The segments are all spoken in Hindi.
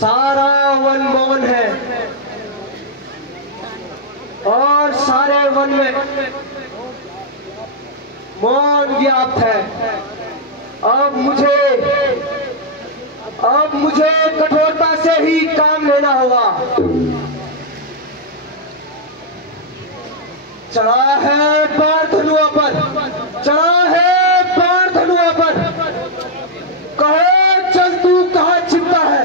सारा वन मौन है और सारे वन में मौन व्याप्त है। अब मुझे कठोरता से ही काम लेना होगा। चढ़ा है बाण धनुआ पर, चढ़ा है बाण धनुआ पर, कहे चल तू कहाँ छिपता है।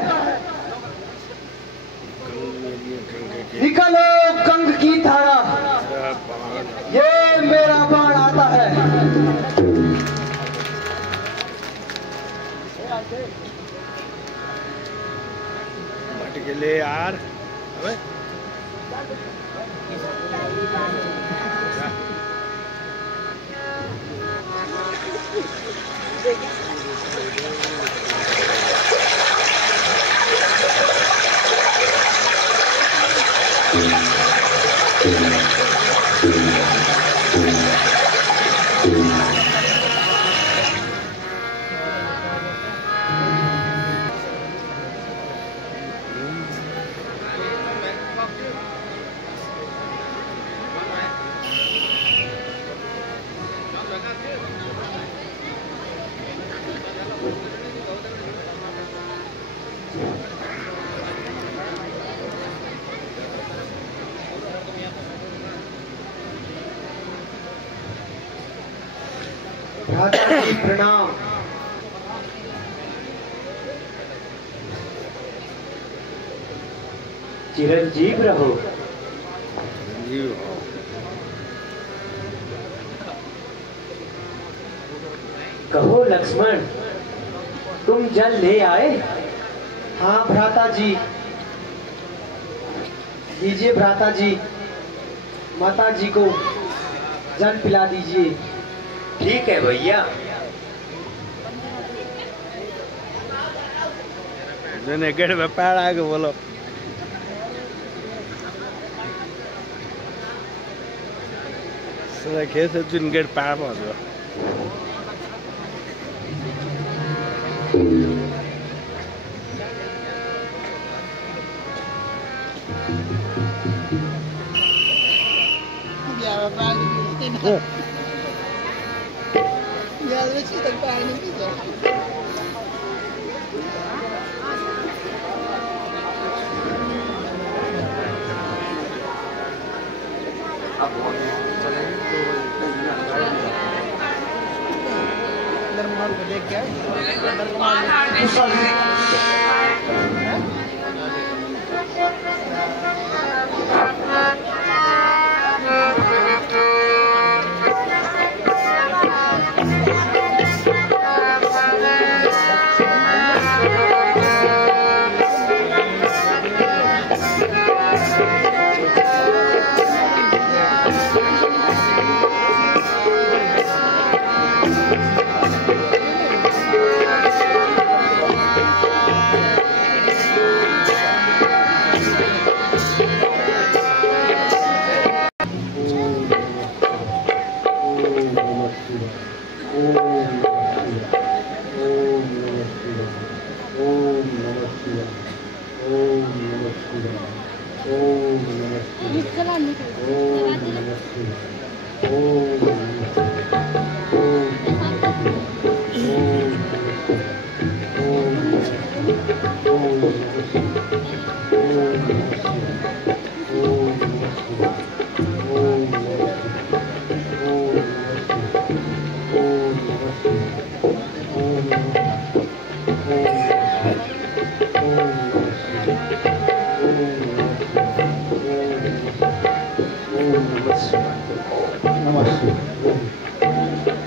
निकलो गंग की धारा, ये मेरा बाण आता है। बट के लिए यार भ्राता जी प्रणाम। चिरंजीव रहो। कहो लक्ष्मण, तुम जल ले आए? हाँ भ्राता जी, लीजिए भ्राता जी, माता जी को जल पिला दीजिए। ठीक है भैया। गेट में पैर आगे बोलो। कैसे तुम गेट पैर पहुंच गए?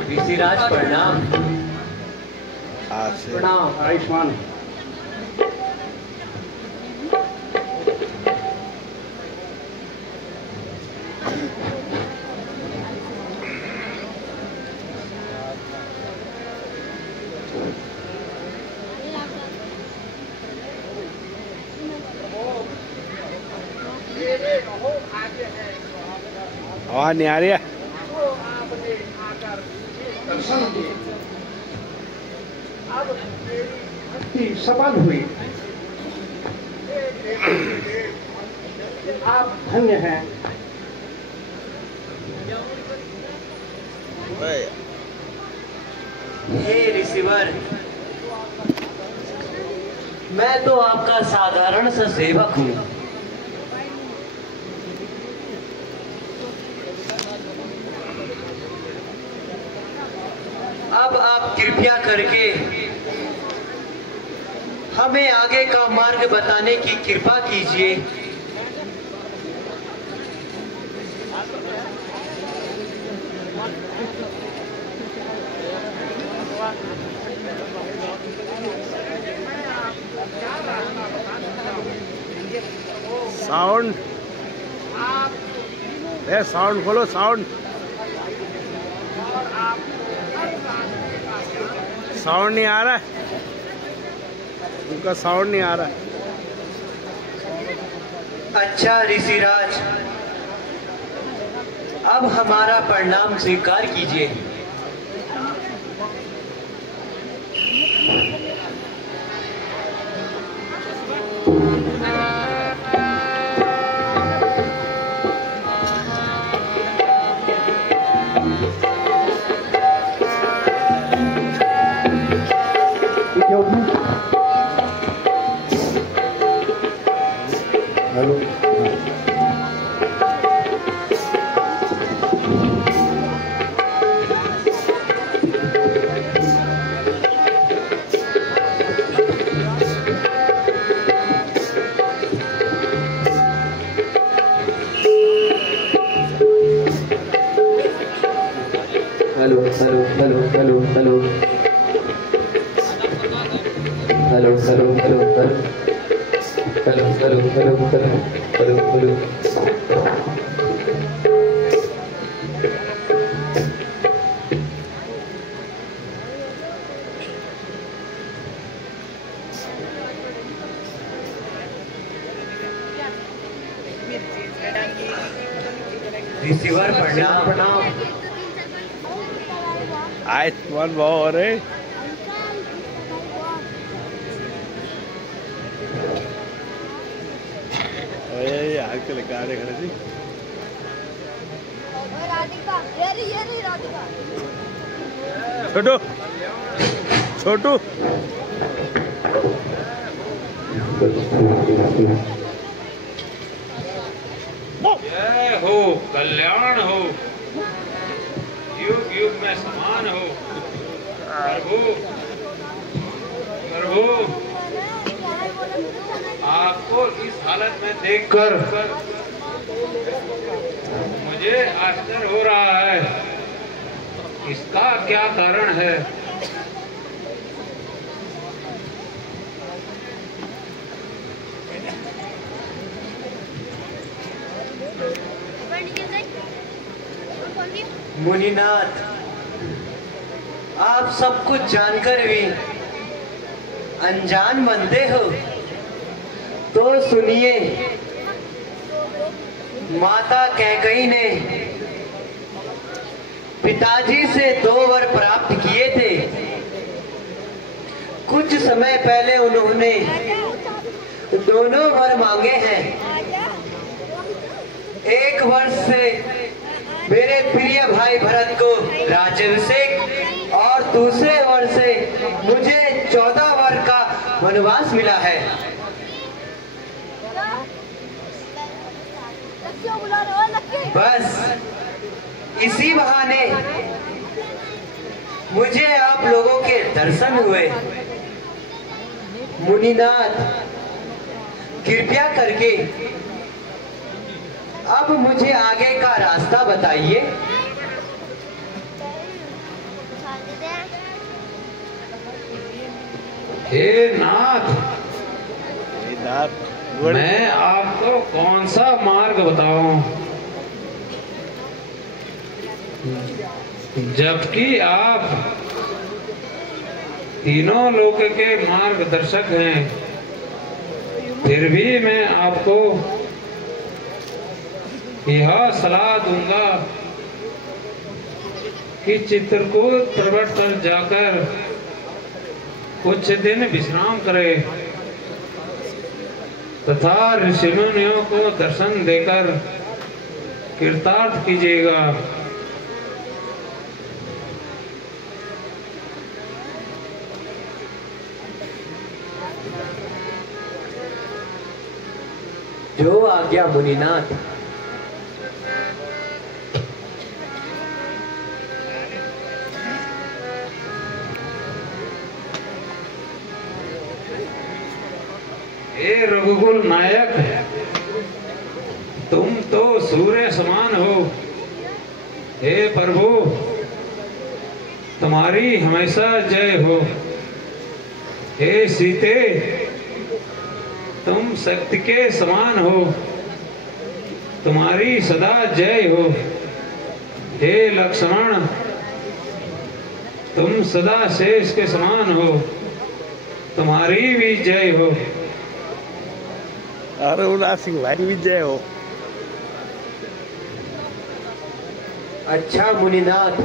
ऋषिराज प्रणाम। प्रणाम आयुष्मान। आवाज नहीं आ रही है। अब मेरी भक्ति सफल हुई। आप धन्य हैं। हे रिसीवर, मैं तो आपका साधारण सा सेवक हूँ। अब आप कृपया करके हमें आगे का मार्ग बताने की कृपा कीजिए। साउंड, साउंड खोलो, साउंड साउंड नहीं आ रहा है, उनका साउंड नहीं आ रहा है। अच्छा ऋषिराज, अब हमारा प्रणाम स्वीकार कीजिए। Hello, hello hello hello hello hello hello hello hello hello hello hello hello hello hello. Receiver प्रणाम। प्रणाम। आज मन बहुत हो रहे। आग के लेकर आ रहे खड़े थी। छोटू, छोटू जय हो, कल्याण हो, युग युग में समान हो। प्रभु, प्रभु, आपको इस हालत में देखकर मुझे आश्चर्य हो रहा है। इसका क्या कारण है? मुनिनाथ, आप सब कुछ जानकर भी अनजान बनते हो तो सुनिए। माता कैकेयी ने पिताजी से 2 वर प्राप्त किए थे। कुछ समय पहले उन्होंने दोनों वर मांगे हैं। एक वर्ष से मेरे प्रिय भाई भरत को राज्याभिषेक और दूसरे वर्ष से मुझे 14 वर का वनवास मिला है। बस इसी बहाने मुझे आप लोगों के दर्शन हुए। मुनिनाथ, कृपया करके अब मुझे आगे का रास्ता बताइए। हे नाथ, मैं आपको कौन सा मार्ग बताऊं, जबकि आप तीनों लोक के मार्गदर्शक हैं। फिर भी मैं आपको यह सलाह दूंगा कि चित्रकूट पर्वत पर जाकर कुछ दिन विश्राम करें, तथा ऋषि मुनियों को दर्शन देकर कृतार्थ कीजिएगा। जो आज्ञा मुनिनाथ। हे रघुकुल नायक, तुम तो सूर्य समान हो। हे प्रभु, तुम्हारी हमेशा जय हो। हे सीते, तुम शक्ति के समान हो, तुम्हारी सदा जय हो। हे लक्ष्मण, तुम सदा शेष के समान हो, तुम्हारी भी जय हो। अरे उल्लास सिंह भाई भी जय हो। अच्छा मुनिनाथ,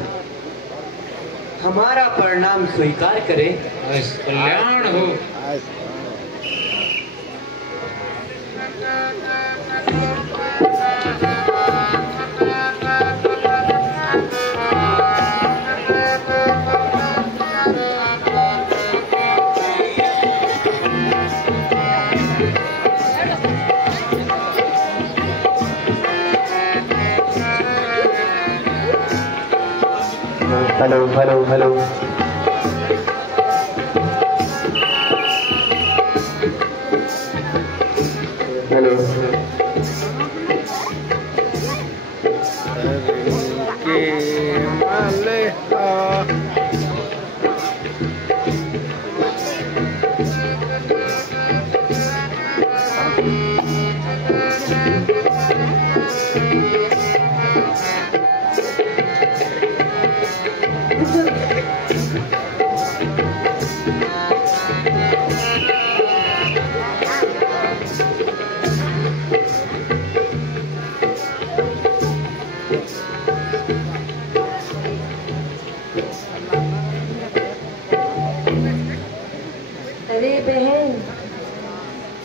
हमारा प्रणाम स्वीकार करें। कल्याण हो। Hello hello hello. हेलो के माले अरे बहन,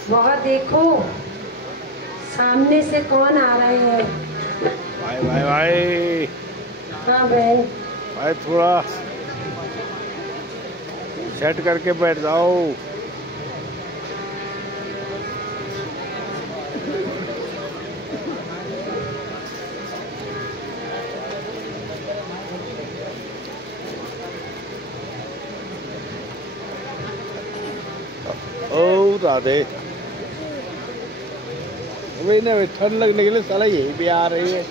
वहाँ देखो, सामने से कौन आ रहे हैं। भाई भाई भाई हाँ बहन। भाई थोड़ा सेट करके बैठ जाओ। ओ राधे, वही ना ठंड लगने के लिए साला यही भी आ रही है।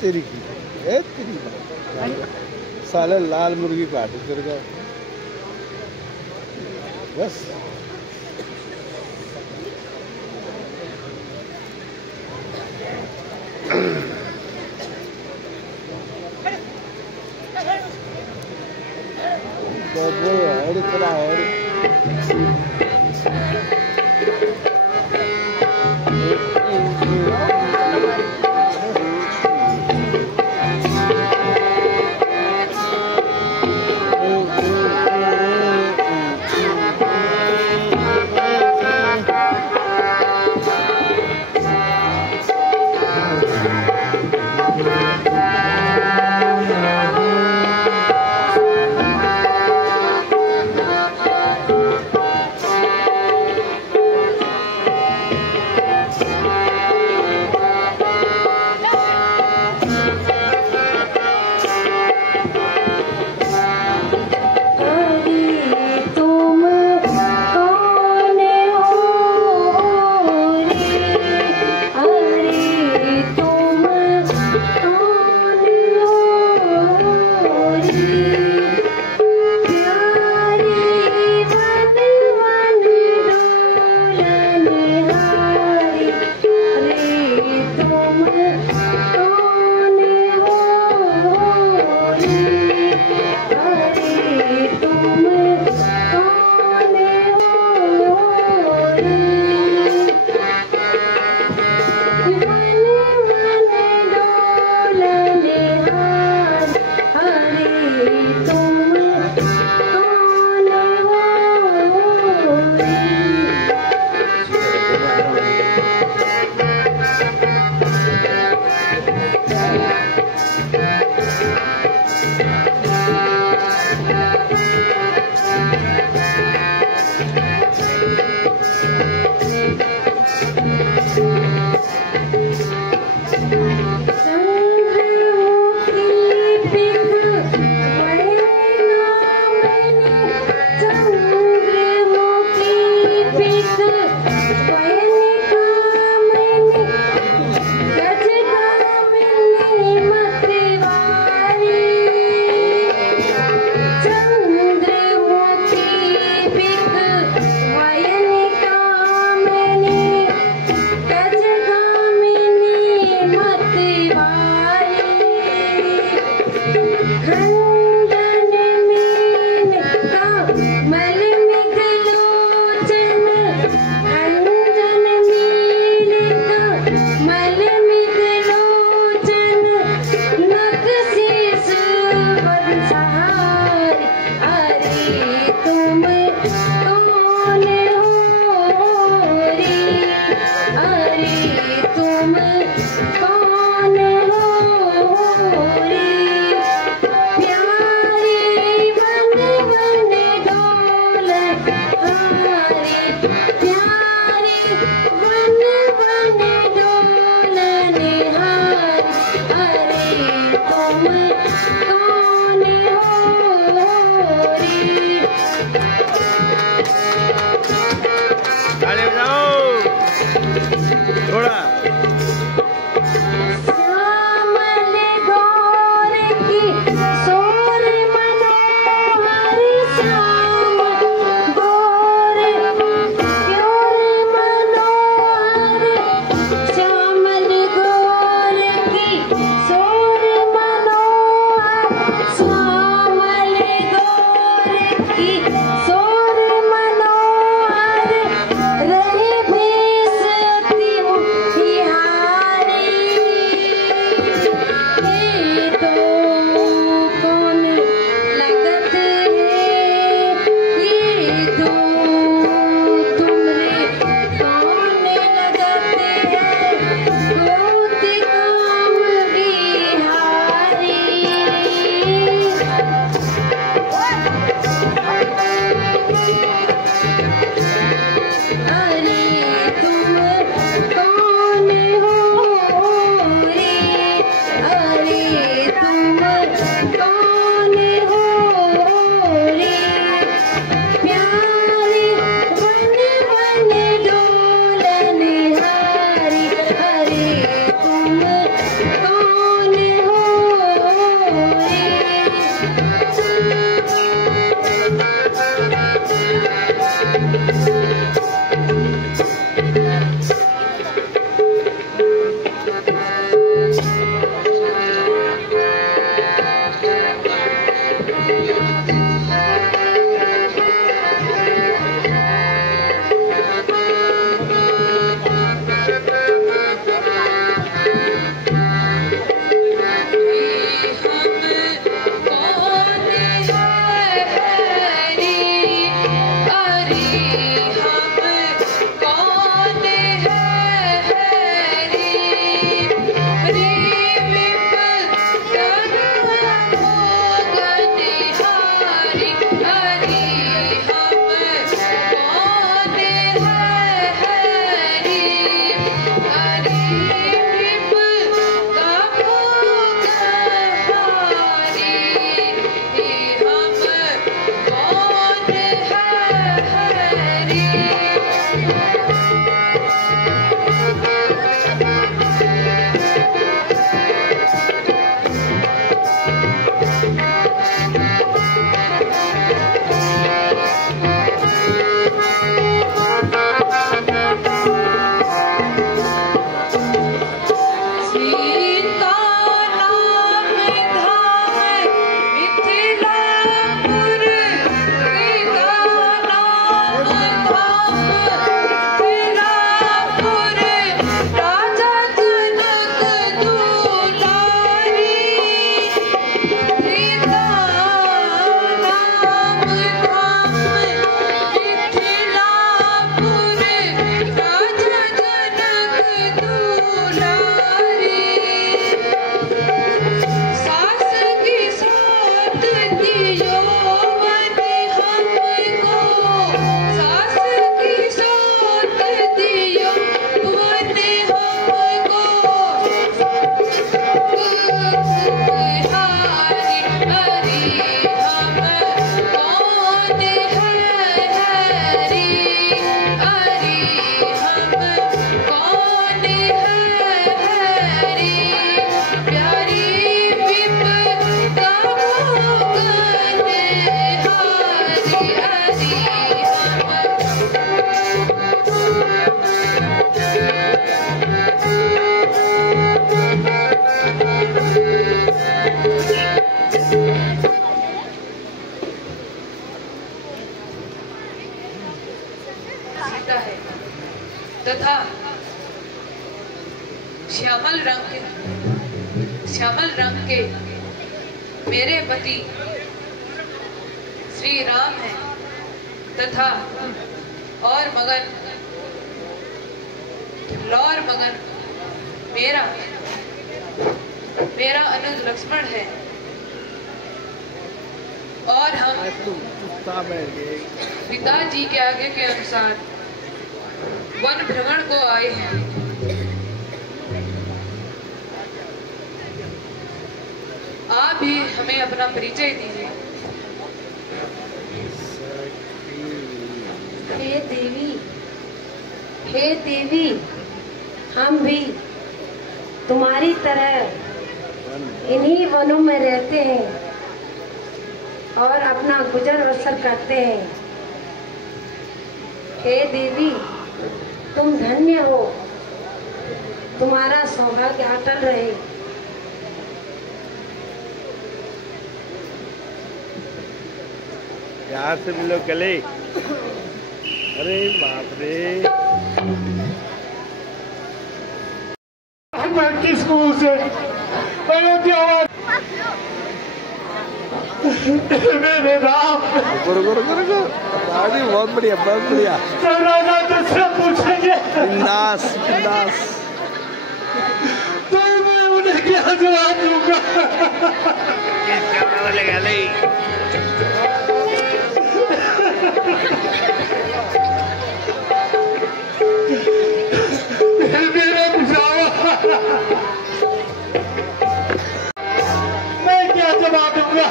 तेरी की तेरी साले लाल मुर्गी काटे तेरे का बस। और इतना और चंद्र दिखता है तथा श्यामल रंग के मेरे पति श्री राम है तथा और मगन मेरा अनुज लक्ष्मण है और हम पिताजी के आगे के अनुसार वन भ्रमण को आए हैं। आप भी हमें अपना परिचय दीजिए। हे देवी, हम भी तुम्हारी तरह इन्हीं वनों में रहते हैं और अपना गुजर बसर करते हैं। हे देवी, तुम धन्य हो, तुम्हारा सौभाग्य अटल रहे। यहाँ से मिलो कले। अरे बाप रे, किस स्कूल से मेरे राम, बहुत बढ़िया, बहुत बढ़िया। राजा तुझसे पूछेंगे बिंदास बिंदास, तो मैं उन्हें क्या जवाब दूंगा? मैं क्या जवाब दूंगा?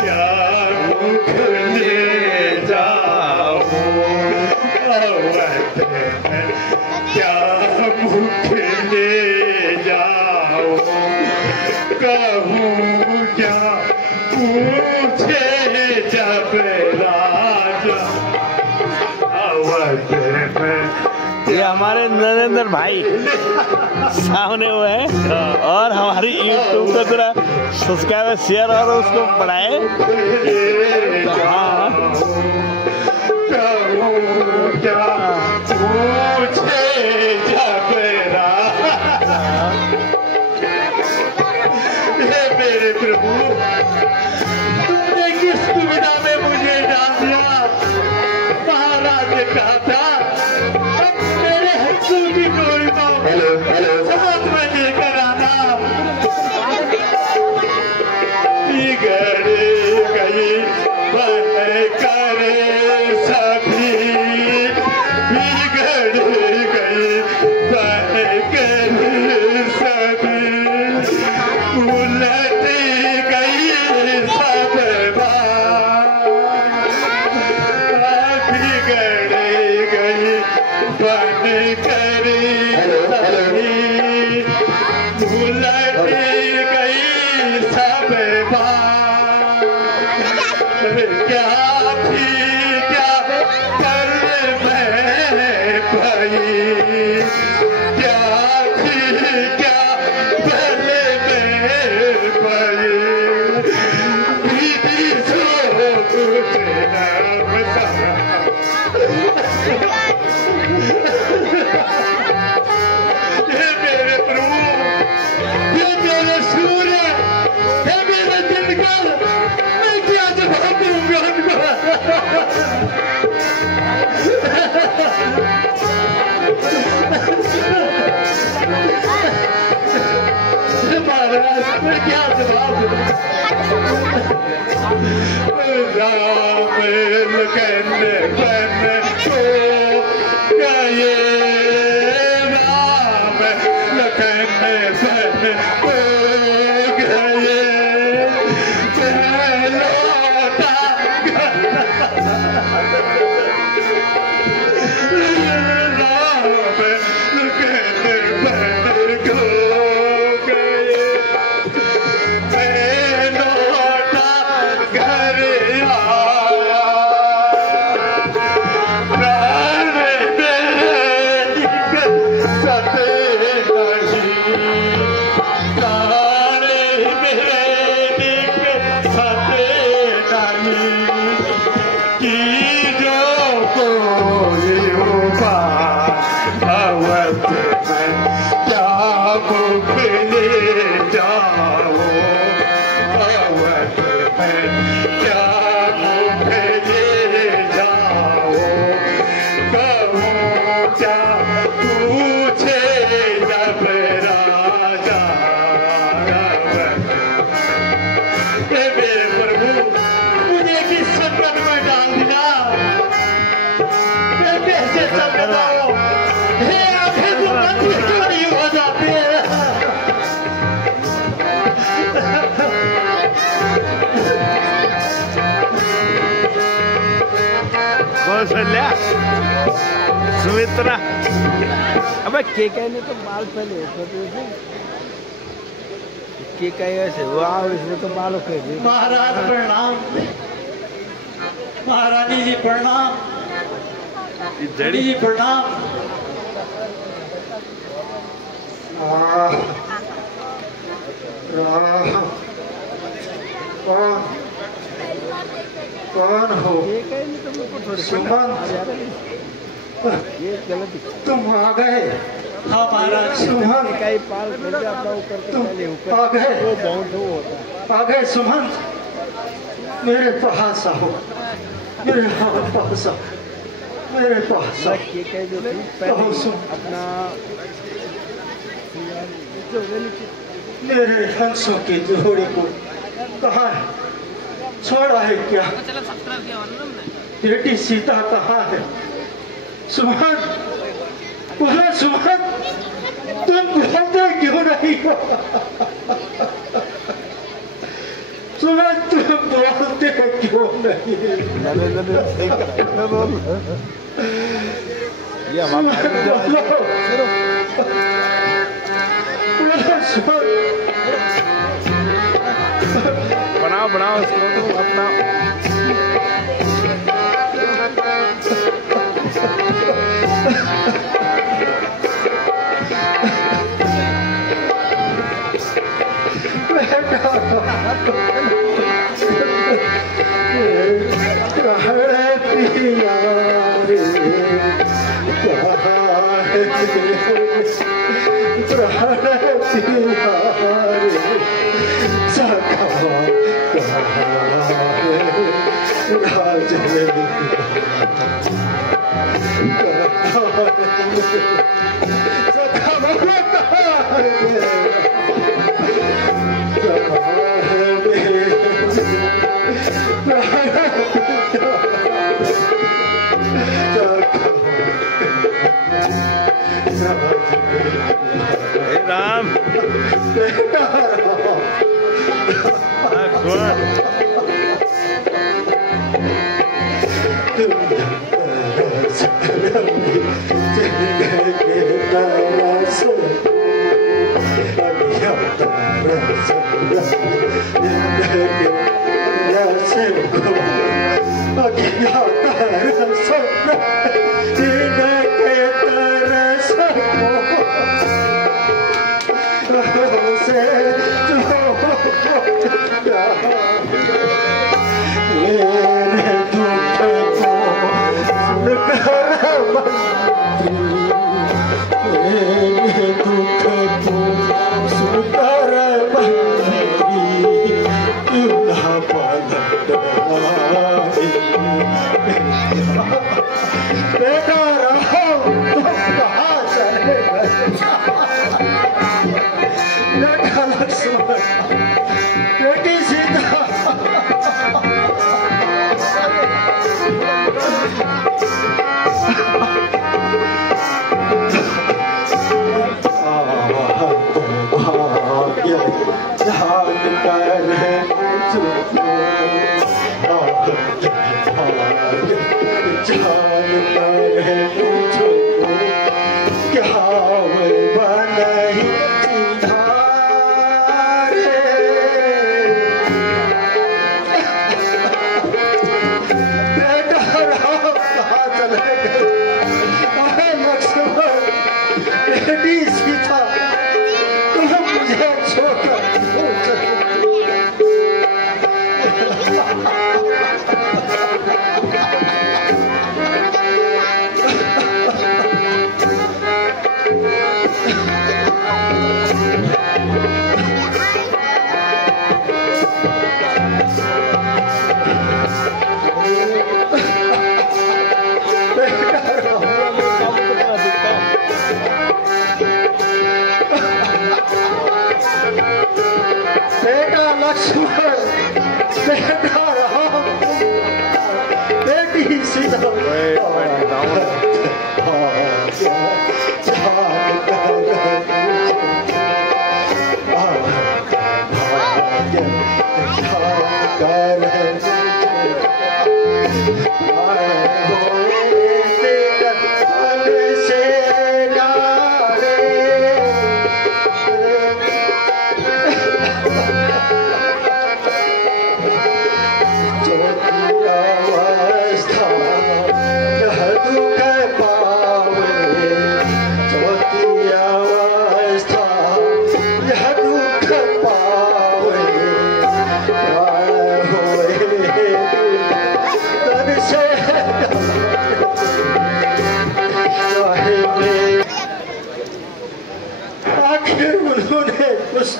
क्या मुख ले जाओ, क्या मुख ले जाओ, कहूँ क्या पूछे जब राजा अवध में। ये हमारे नरेंद्र भाई सामने हुए हैं और हमारी YouTube को थोड़ा सब्सक्राइब शेयर और उसको बढ़ाए। हाँ, क्या पूछे जब मेरे प्रभु, तुमने किस दुविधा में मुझे डाल दिया? महाराज ने कहा था मेरे हंसू की गोली साथ में लेकर आना। बिगड़ गई बन करे सभी, बिगड़ गई बन करे सभी, उलट गई सब बात, बिगड़ गई बन करे सभी, उलट गई सब बात। क्या थी क्या पर मैं पाई, क्या थी क्या पल में पाई, दीदी सो कुछ नाम था। ये मेरे प्रभु, ये मेरे सूर्य, ये मेरे दिनकर, मैं क्या जवाब दूंगा उनको? महाराज, मैं क्या जवाब दूं? राम लखन बन को गए, राम लखन बन को गए, मैं लौटा राम लखन बन को गए, मैं लौटा घर आया, प्राण मेरे निकल सके नहीं, ले जाओ अवध में क्या मुझे ले जाओ कहूँ क्या पूछे जब राजा मेरे प्रभु मुझे किस संकट में डाल दिया मैं कैसे समझाऊं हे आंखें तो बंद क्यों नहीं हो जाती है कौशल्या सुमित्रा अबे के कहने तो बाल पहले के कैसे वाह इसमें तो बाल उखेड़ महाराज प्रणाम महारानी जी प्रणाम जड़ी जी प्रणाम कौन हो ये कहने तो मेरे को थोड़ी सुमन ये गलत तुम आ गए हाँ महाराज सुमन का ही पाल खोल के अपना ऊपर के तुम पहले ऊपर आ गए वो बाउंड हो होता है आ गए सुमन मेरे पास आओ मेरे पास आओ मेरे पास आओ ये कह जो थी कहो पहले सुन। अपना मेरे हंसों की जोड़ी को कहाँ है छोड़ा है क्या बेटी सीता कहाँ है सुमन बोलो सुमन तुम बोलते क्यों नहीं हो सुमन तुम बोलते क्यों नहीं नरेंद्र सिंह का बोल ये हमारा बोलो सुमन बनाओ बनाओ उसको तो अपना हे राम बेटी सीता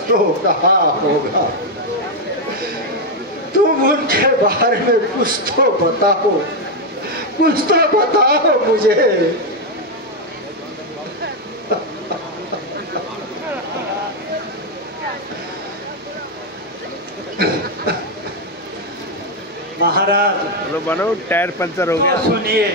तो कहा होगा। तुम उनके बारे में कुछ तो बताओ, कुछ तो बताओ मुझे। महाराज चलो बनो, टायर पंचर हो गया। सुनिए,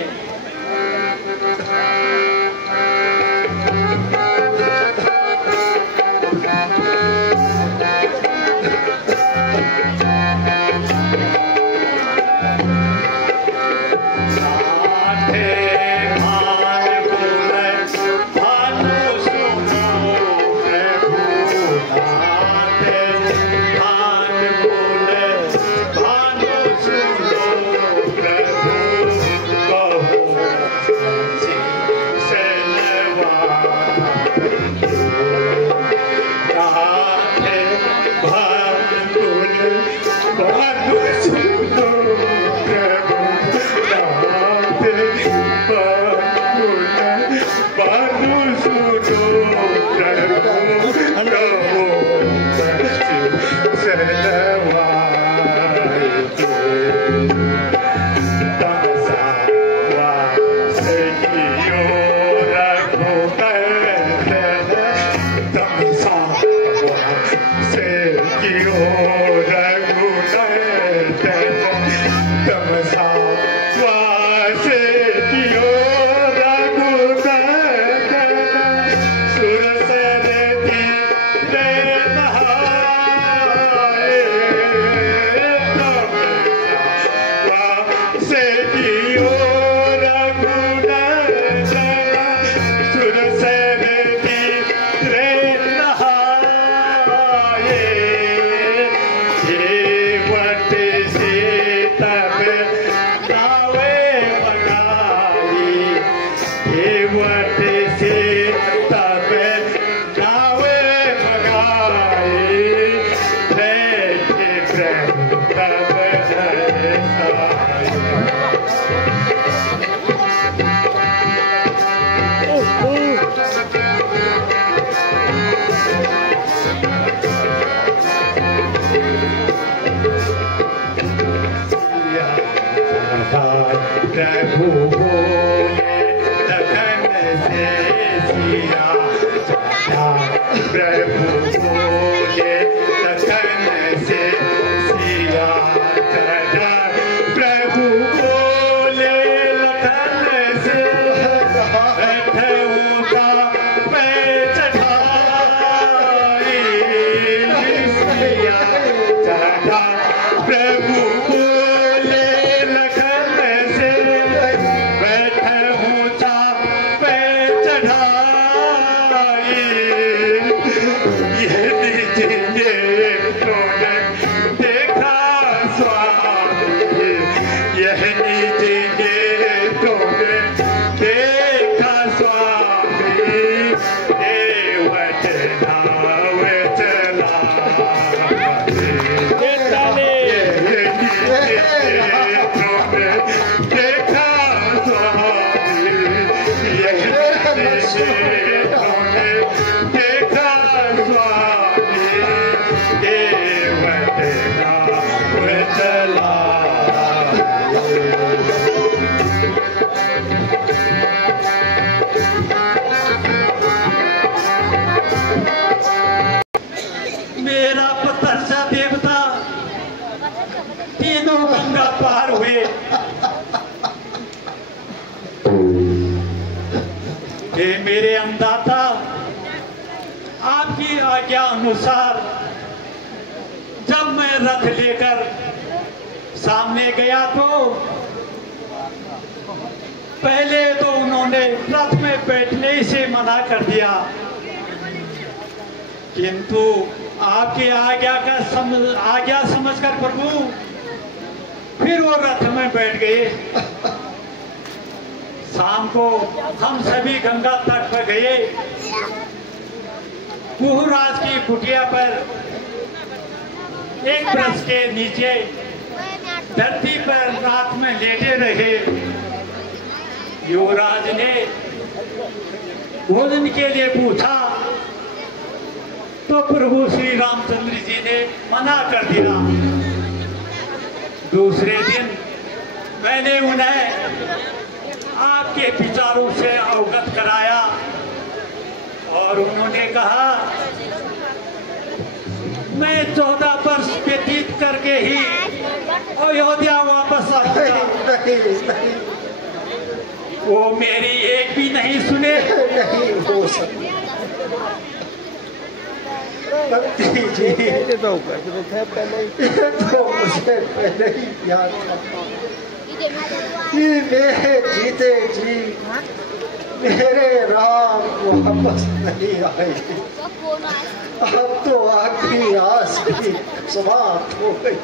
मेरा पतरसा देवता गंगा पार हुए। हे मेरे अन्नदाता, आपकी आज्ञा अनुसार जब मैं रथ लेकर सामने गया तो पहले तो उन्होंने रथ में बैठने से मना कर दिया, किंतु आपकी आज्ञा समझकर प्रभु फिर वो रथ में बैठ गए। शाम को हम सभी गंगा तट पर गए। कुहराज की कुटिया पर एक वृक्ष के नीचे धरती पर रात में लेटे रहे। युवराज ने भोजन के लिए पूछा तो प्रभु श्री रामचंद्र जी ने मना कर दिया। दूसरे दिन मैंने उन्हें आपके विचारों से अवगत कराया और उन्होंने कहा मैं 14 वर्ष व्यतीत करके ही अयोध्या वापस आऊंगा। वो मेरी एक भी नहीं सुने। नहीं हो सकता जी, तो मुझे पहले ही याद था कि मेरे जीते जी मेरे राम वापस नहीं आएंगे। अब तो आखिरी आस भी समाप्त हो गई।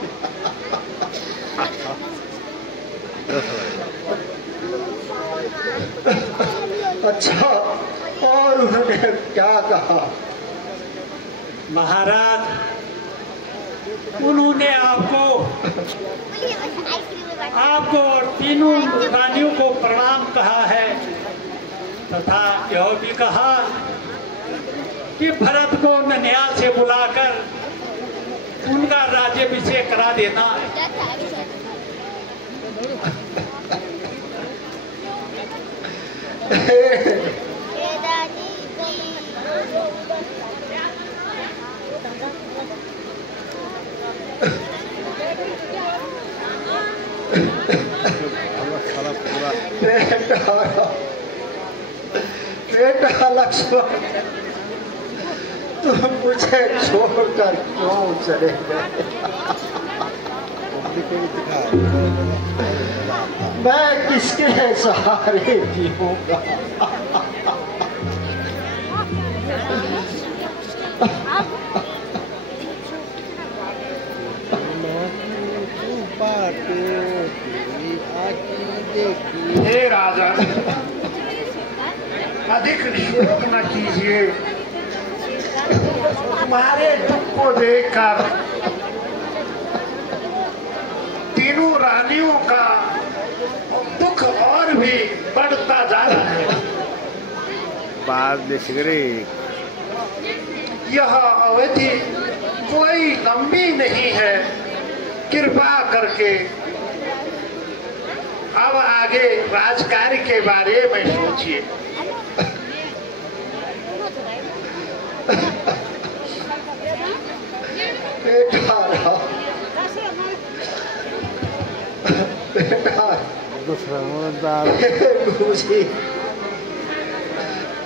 अच्छा, और उन्होंने क्या कहा? महाराज, उन्होंने आपको और तीनों रानियों को प्रणाम कहा है तथा यह भी कहा कि भरत को ननिहाल से बुलाकर उनका राज्याभिषेक करा देना। बेटा लक्ष्मण, तुम मुझे छोड़कर क्यों चले गए? मैं किसके सहारे जीऊंगा? हे राजा, अधिक शोक न कीजिए। तुम्हारे दुख को देखकर तीनों रानियों का दुख और भी बढ़ता जा रहा है। यह अवधि कोई लंबी नहीं है। कृपा करके अब आगे राजकार्य के बारे में सोचिए। मुझे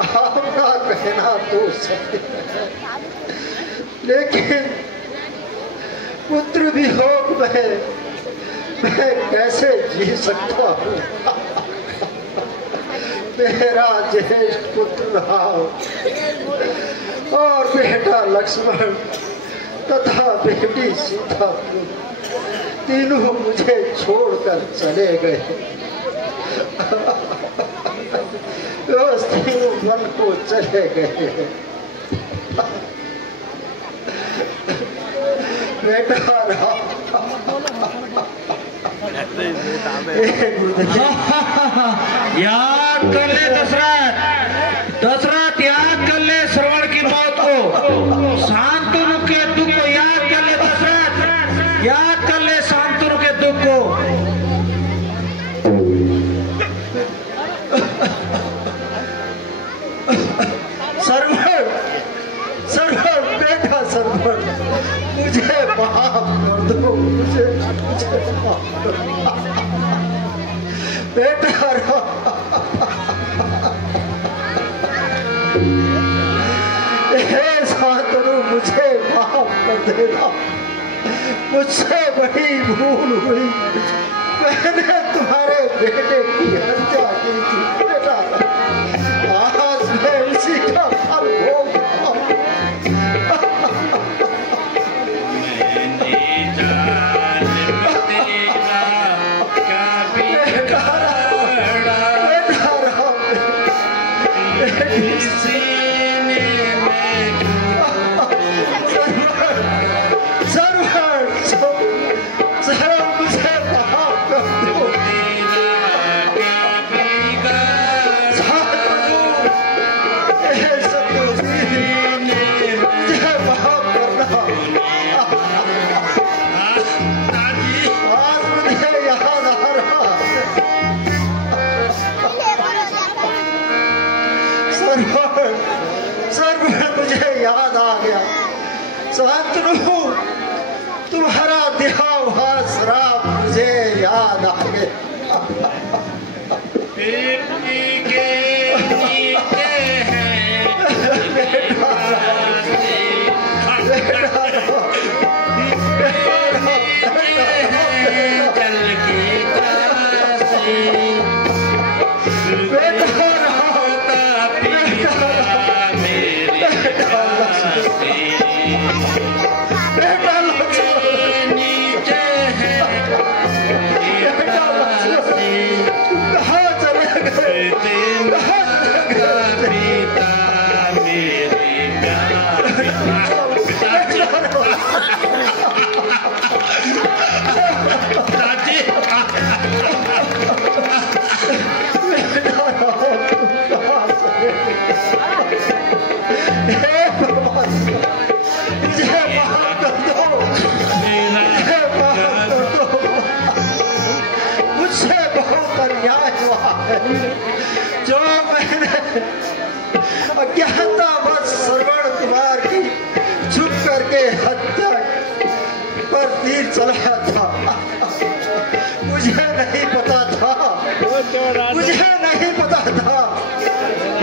आपका कहना तो सत्य है, लेकिन पुत्र वियोग में मैं कैसे जी सकता हूँ? मेरा ज्येष्ठ पुत्र राम और बेटा लक्ष्मण तथा बेटी सीता तीनों मुझे छोड़कर चले गए। तीनों वन को चले गए। बेटा राम, याद कर ले दशरथ याद कर ले श्रवण की मौत को। शांतनु के दुख को याद कर ले दशरथ, याद कर ले शांतनु के दुख को। सरवर बेटा सरवर, मुझे माफ कर दो, मुझे बेटा राम, हे शांतनु मुझे माफ कर देना, मुझसे बड़ी भूल हुई, मैंने तुम्हारे बेटे की हत्या की थी बेटा, आज मैं उसी का फल भोग रहा हूं। याद आ गया शांतनु, तुम्हारा दिया हुआ शराब मुझे याद आ गया। जो मैंने अज्ञानतावश श्रवण कुमार की छुप करके हत्या पर तीर चलाया था, मुझे नहीं पता था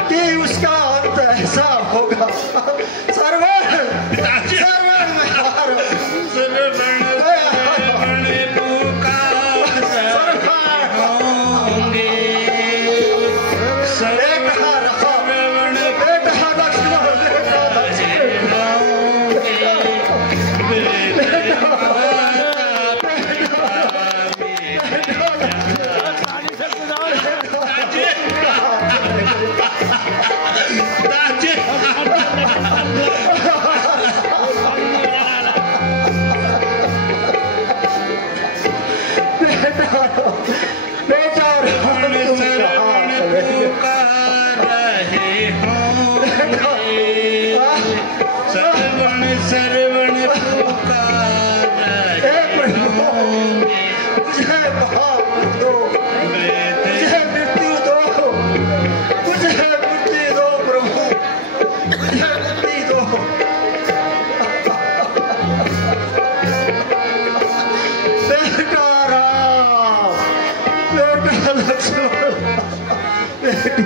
कि उसका अंत ऐसा होगा। श्रवण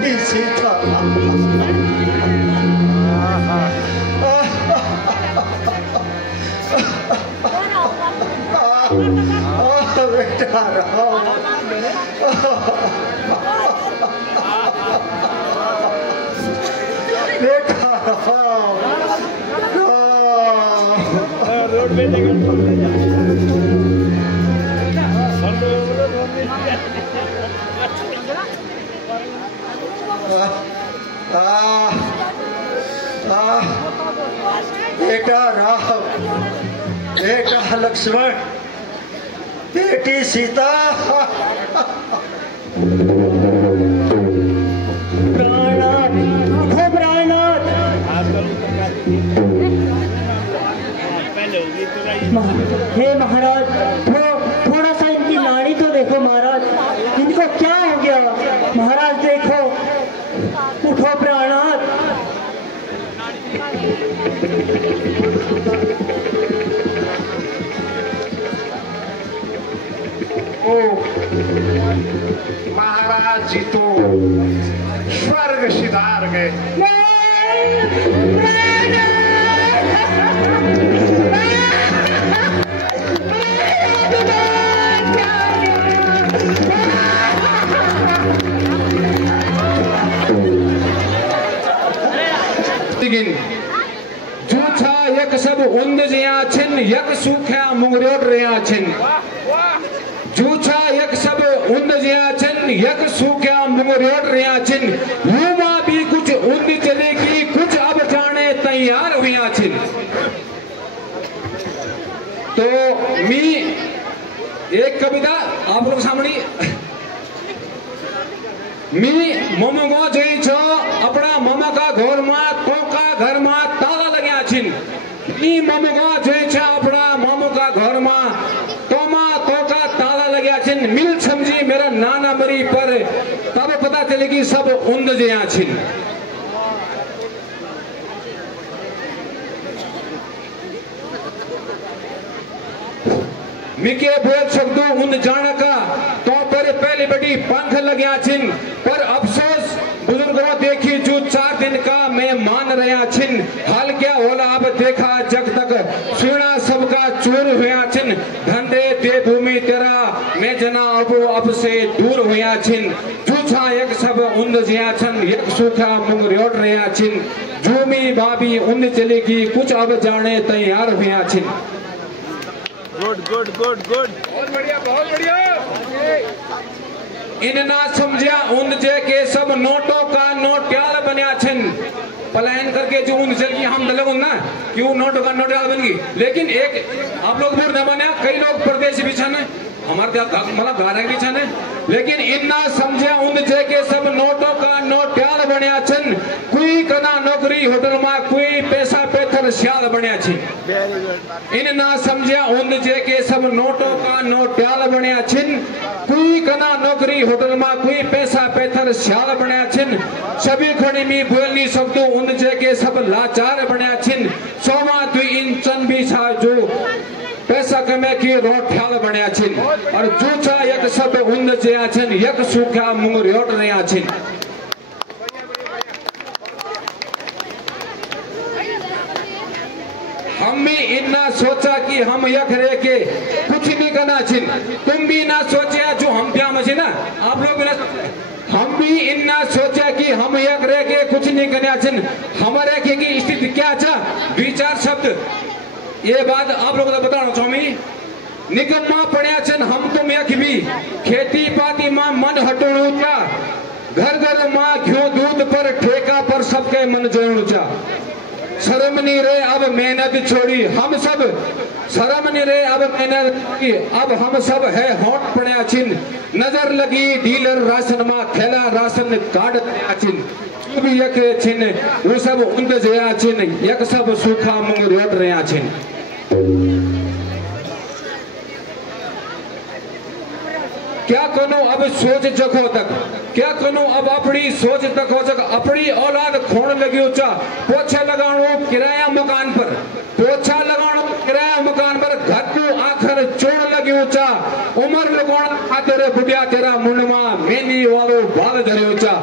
सीता बेटा राम, बेटा रोड पे बेटा राम, बेटा लक्ष्मण, बेटी सीता, प्राणनाथ, उठो प्राणनाथ। हे महाराज, थोड़ा सा इनकी नाड़ी तो देखो महाराज, इनको क्या हो गया महाराज, देखो, उठो प्राणनाथ। महाराज जी तो स्वर्ग सिधार गए। जूठा यक सब उंद जिया छिन यक सूख्या मुंगरोट रिया छिन। जूठा यक सब उंद जिया छिन यक सूख्या मुंगरोट रिया छिन। युवा भी कुछ उंद चलेगी कुछ अब जाने तैयार हुआ छिन। तो मी एक कविता आप लोग सामने मी ममगो जई छो अपना मम का घर मा तो का घर मा ताला लग्या छिन। मी ममगो जई छो अपना मम का घर मा तो का ताला लग्या छिन। मिल समझी मेरा नाना मरी पर तब पता चलेगी सब उंद जया छिन। मिके बोल सकदू उन जान का तो पर पहली बड़ी पंख लग्या छिन। पर अफसोस बुजुर्गों देखी जो 4 दिन का मैं मान रहा छिन। हाल क्या होला अब देखा जग तक सुना सबका चूर हुआ छिन। धंधे दे भूमि तेरा मैं जना अब से दूर हुआ छिन। जूठा एक सब उंद जिया छन एक सूखा मुंग रोट रहा छिन। झूमी भाभी उंद चलेगी कुछ अब जाने तैयार हुआ छिन। गुड गुड गुड गुड बहुत बढ़िया बहुत बढ़िया। इन ना समझा उंद जे के सब नोटों का नोट्याल बनिया छिन। पलायन करके जो उंद चल की हम दलगुन ना क्यों नोटों का नोट्याल बन गई। लेकिन एक आप लोग बुर न बने कई लोग प्रदेश भी छन हमारे मतलब गारा भी छन। लेकिन इन ना समझा उंद जे के सब नोटों का नोट्याल बनिया छिन। कोई कना नौकरी होटल में कोई पैसा पेथर सियाल बनिया छिन। इन ना समझा उंद जे के सब नोटों का नोट्याल बनिया छिन। कोई कना नौकरी होटल में कोई पैसा पेथर सियाल बनिया छिन। सभी खड़ी में बोलनी सब तो उंद जे के सब लाचार बनिया छिन। सोमा 2 इंचन भी छा जो पैसा कमे की रोट्याल बनिया छिन। और जूठा एक सब उंद जया छिन एक सूखा मुंग रोट रहा छिन। हम भी इन्ना सोचा कि हम यक रह के कुछ नहीं करना छिन। तुम भी ना सोचा जो हम क्या मची ना आप लोग भी ना हम भी इन्ना सोचा कि हम यक रह के कुछ नहीं करना छिन। हमारे की स्थिति क्या था 2-4 शब्द ये बात आप लोगों को बताना चाहूँ। निगम पड़िया छन हम तुम यक भी खेती पाती मां मन हटोणु चा। घर घर मां घ्यो दूध पर ठेका पर सबके मन जोड़ू चा। शर्म नहीं रहे अब मेहनत छोड़ी हम सब शर्म नहीं रहे अब मेहनत की अब हम सब है होट पड़िया छिन। नजर लगी डीलर राशन मां थैला राशन कार्ड छिन। भी यक छिन वो सब उंद जया छिन यक सब सूखा मुंग रोट रहा छिन। क्या करो अब सोच जखो तक क्या करो अब अपनी सोच तक हो सक अपनी औलाद खोण लगी चा। पोछा लगाणो किराया मकान पर पोछा लगाणो किराया मकान पर घर को आखिर चोण लगी चा। उम्र लगाण खातिर बुढ़िया तेरा मुंडमा मेहंदी वालो बाल धरियो चा।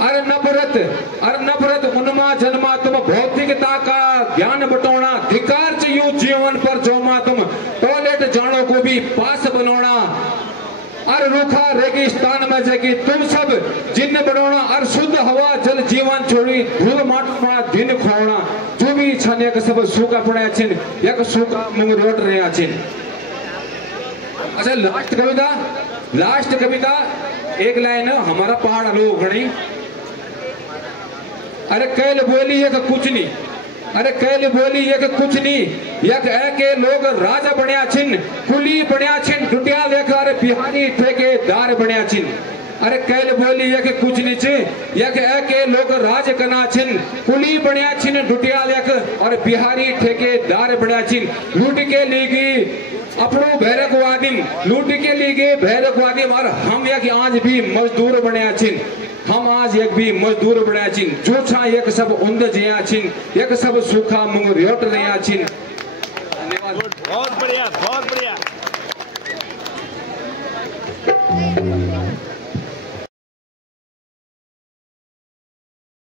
अरे नफरत उनमा जन्मा तुम भौतिकता का ज्ञान बटोना। धिकार चाहिए जीवन पर जोमा तुम टॉयलेट जानो को भी पास बनोना। और रूखा रेगिस्तान में जगी तुम सब जिन्न बनोना। और शुद्ध हवा जल जीवन छोड़ी धूल माटमा दिन खोना। जो भी छन एक सब सूखा पड़े छिन एक सूखा मुंग रोट रहा छिन। अच्छा लास्ट कविता एक लाइन हमारा पहाड़ लोग घड़ी। अरे कैल बोली एक कुछ नहीं अरे कैल बोली एक कुछ नहीं यक के लोग राजा बनिया छिन। कुली बनिया छिन डुटिया लेकर बिहारी ठेकेदार बनिया छिन। अरे कैल बोली यक कुछ नहीं छे यक के लोग राज करना छिन। कुली बनिया छिन डुटिया लेकर और बिहारी ठेकेदार बनिया छिन। लूट के लीगी अपनो भैरकवादिम लूट के लीगे भैरकवादिम। और हम यक आज भी मजदूर बनिया छिन। हम आज एक भी मजदूर बनिया छिन। जूठा एक सब उंद जिया छिन एक सब सूखा मुंग रोट रहा छिन। बहुत बढ़िया बहुत बढ़िया।